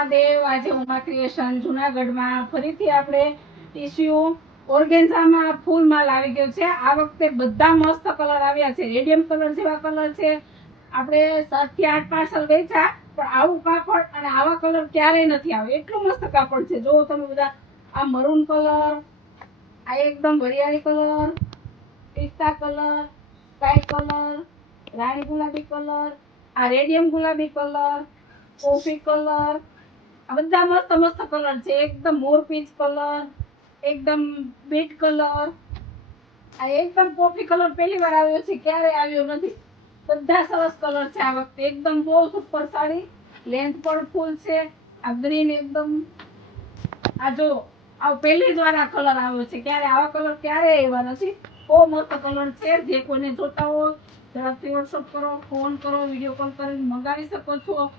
મહાદેવ. આજે ઉમા ક્રિએશન જુનાગઢમાં ફરીથી આપણે ટીશ્યુ ઓર્ગેન્ઝામાં ફૂલ માલ આવી ગયો છે. આ વખતે બધા મસ્ત કલર આવ્યા છે, રેડિયમ કલર જેવા કલર છે. આપણે 7 થી 8 પાર્સલ વેચ્યા, પણ આવું કાપડ અને આવા કલર ક્યારેય નથી આવ્યો. એટલું મસ્ત કાપડ છે. જો તમે બધા, આ મરૂન કલર, આ એકદમ વરિયાળી કલર, પિસ્તા કલર, સ્કાય કલર, રાણી ગુલાબી કલર, આ રેડિયમ ગુલાબી કલર, કોફી કલર, આ બધા મસ્ત મસ્ત કલર છે. એકદમ મોર પીચ કલર, એકદમ બીટ કલર, આ એકદમ કોફી કલર પહેલી વાર આવ્યો છે, ક્યારે આવ્યો નથી. બધા સરસ કલર છે આ વખતે. એકદમ બહુ સુપર સાડી, લેન્થ પણ ફૂલ છે. આ ગ્રીન એકદમ, આ જો આ પહેલી જ વાર આ કલર આવ્યો છે, ક્યારે આવા કલર ક્યારે આવ્યા નથી. બહુ મસ્ત કલર છે. જે કોઈને જોતા હોય ઝડપથી વોટ્સઅપ કરો, ફોન કરો, વિડીયો કોલ કરીને મંગાવી શકો છો.